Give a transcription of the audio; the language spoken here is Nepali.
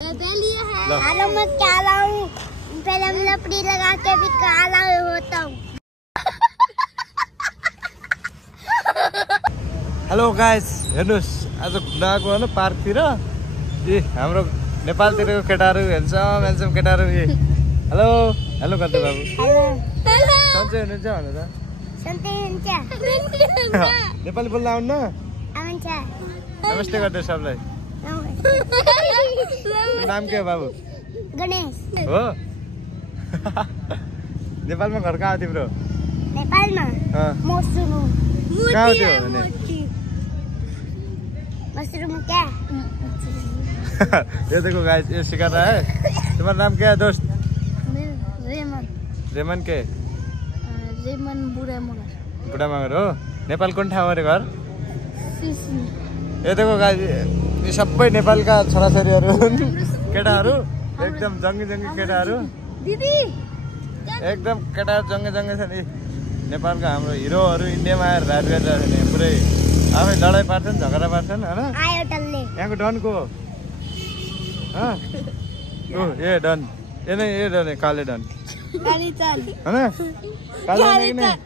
मैं काला हूँ, पहले मैं लपड़ी लगा के भी काला होता हूँ। हेलो गाइस, हेर्नुस् आज घुम्न आएको हो पार्कतिर। ए हाम्रो नेपालतिरको केटाहरू हेन्सम केटाहरू। ए हेलो हेलो गर्दै बाबु। हेलो सन्चै हुनुहुन्छ भन्नु त? सन्चै हुन्छ। नेपाली बोल्न आउन्न? आउँछ। नमस्ते गर्दै सबलाई। नाम के हो बाबु? गणेश हो। नेपालमा घर कहाँ हो तिम्रो? नेपालमा मसरुम। कहाँ हो त्यो भने? मशरूम क्या? ये देखो गाइस, ये सिखा रहा है। तुम्हारा नाम क्या है दोस्त? रेमन। रेमन के? रेमन बुढा मगर। बुढा मगर हो। नेपाल कुन ठाउँ अरे घर? सिस्नु। ये देखो गाइस, ये सबै नेपालका छोराछोरीहरू हुन्, केटाहरू एकदम जङ्गी केटाहरू। दिदी एकदम केटाहरू जङ्गे छन्। नेपालको हाम्रो हिरोहरू इन्डियामा आएर राज गरिरहेको छ नि, पुरै आफै लडाइँ पार्छन्, झगडा पार्छन् हैन। आयो डल्ले। यहाँको डन को हो? ए डन, ये डन है, काले डन गाडी चल हैन? काले डन है कि नहीं?